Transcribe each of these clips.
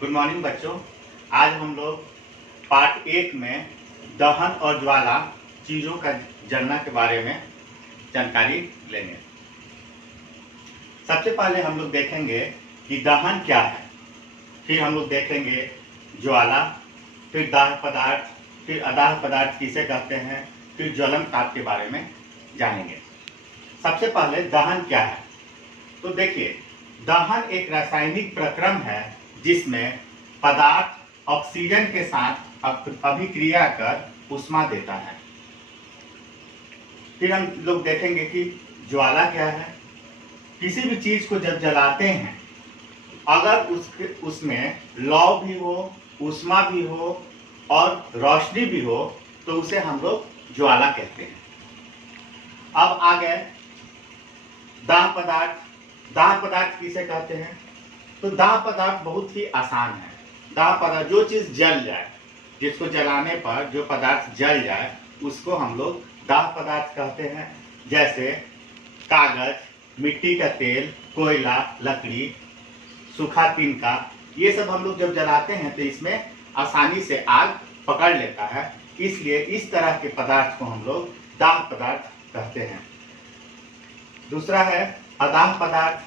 Good morning बच्चों। आज हम लोग पार्ट 1 में दहन और ज्वाला चीज़ों का जलना के बारे में जानकारी लेंगे। सबसे पहले हम लोग देखेंगे कि दहन क्या है, फिर हम लोग देखेंगे ज्वाला, फिर दाह पदार्थ, फिर अदाह पदार्थ किसे कहते हैं, फिर ज्वलन ताप के बारे में जानेंगे। सबसे पहले दहन क्या है। तो देखिए, दहन एक रासायनिक प्रक्रम है जिसमें पदार्थ ऑक्सीजन के साथ अभिक्रिया कर ऊष्मा देता है। फिर हम लोग देखेंगे कि ज्वाला क्या है। किसी भी चीज को जब जलाते हैं, अगर उसमें लौ भी हो, ऊष्मा भी हो और रोशनी भी हो तो उसे हम लोग ज्वाला कहते हैं। अब आ गए दाह पदार्थ। दाह पदार्थ किसे कहते हैं? तो दाह पदार्थ बहुत ही आसान है। दाह पदार्थ जो चीज जल जाए, जिसको जलाने पर जो पदार्थ जल जाए उसको हम लोग दाह पदार्थ कहते हैं। जैसे कागज, मिट्टी का तेल, कोयला, लकड़ी, सूखा तिनका, ये सब हम लोग जब जलाते हैं तो इसमें आसानी से आग पकड़ लेता है, इसलिए इस तरह के पदार्थ को हम लोग दाह पदार्थ कहते हैं। दूसरा है अदाह पदार्थ।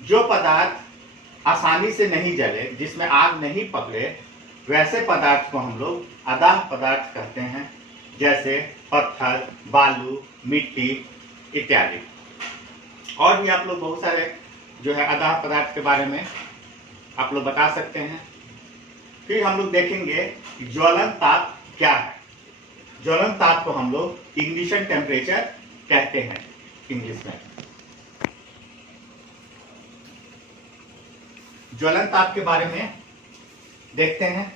जो पदार्थ आसानी से नहीं जले, जिसमें आग नहीं पकड़े, वैसे पदार्थ को हम लोग अदाह पदार्थ कहते हैं। जैसे पत्थर, बालू, मिट्टी इत्यादि। और भी आप लोग बहुत सारे जो है अदाह पदार्थ के बारे में आप लोग बता सकते हैं। फिर हम लोग देखेंगे ज्वलन ताप क्या है। ज्वलन ताप को हम लोग इग्निशन टेम्परेचर कहते हैं इंग्लिश में। ज्वलन ताप के बारे में देखते हैं।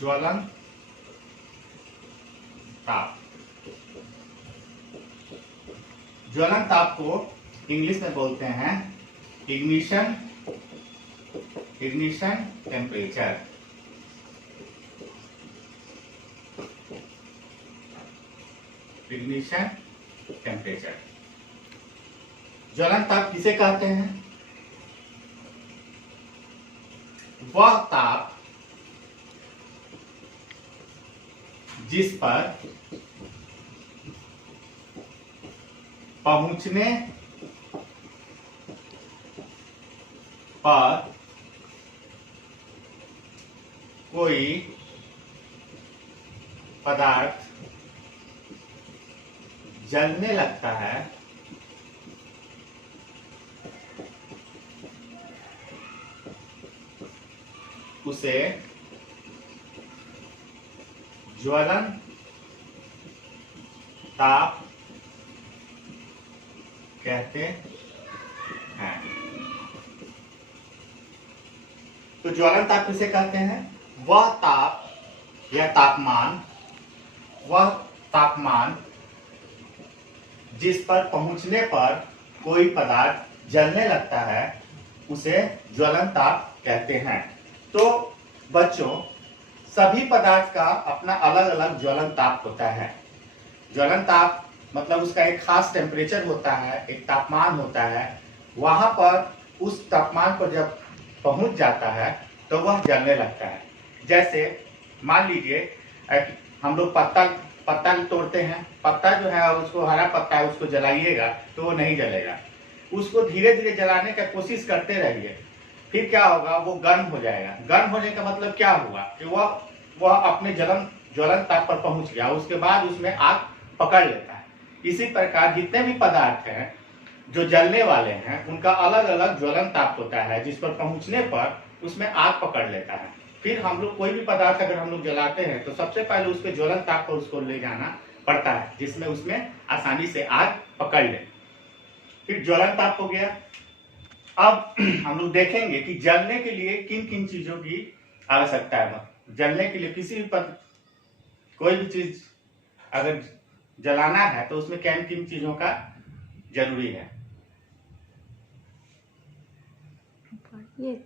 ज्वलन ताप। ज्वलन ताप को इंग्लिश में बोलते हैं इग्निशन टेम्परेचर। Ignition temperature. ज्वलन ताप किसे कहते हैं? वह ताप जिस पर पहुंचने पर कोई पदार्थ जलने लगता है, उसे ज्वलन ताप कहते हैं। तो ज्वलन ताप किसे कहते हैं? वह ताप या तापमान, वह तापमान जिस पर पहुंचने पर कोई पदार्थ जलने लगता है, उसे ज्वलन ताप कहते हैं। तो बच्चों, सभी पदार्थ का अपना अलग अलग ज्वलन ताप होता है। ज्वलन ताप मतलब उसका एक खास टेम्परेचर होता है, एक तापमान होता है। वहां पर उस तापमान पर जब पहुंच जाता है तो वह जलने लगता है। जैसे मान लीजिए हम लोग पत्ता तोड़ते हैं। पत्ता जो है उसको, हरा पत्ता है, उसको जलाइएगा तो वो नहीं जलेगा। उसको धीरे धीरे जलाने का कोशिश करते रहिए, फिर क्या होगा, वो गर्म हो जाएगा। गर्म होने का मतलब क्या हुआ कि वह अपने ज्वलन ताप पर पहुंच गया, उसके बाद उसमें आग पकड़ लेता है। इसी प्रकार जितने भी पदार्थ हैं जो जलने वाले हैं, उनका अलग अलग ज्वलन ताप होता है, जिस पर पहुंचने पर उसमें आग पकड़ लेता है। फिर हम लोग कोई भी पदार्थ अगर हम लोग जलाते हैं तो सबसे पहले उसके ज्वलन ताप पर उसको ले जाना पड़ता है, जिसमें उसमें आसानी से आग पकड़ ले। फिर ज्वलन ताप हो गया। अब हम लोग देखेंगे कि जलने के लिए किन किन चीजों की आवश्यकता है। जलने के लिए किसी भी कोई भी चीज अगर जलाना है तो उसमें किन किन चीजों का जरूरी है।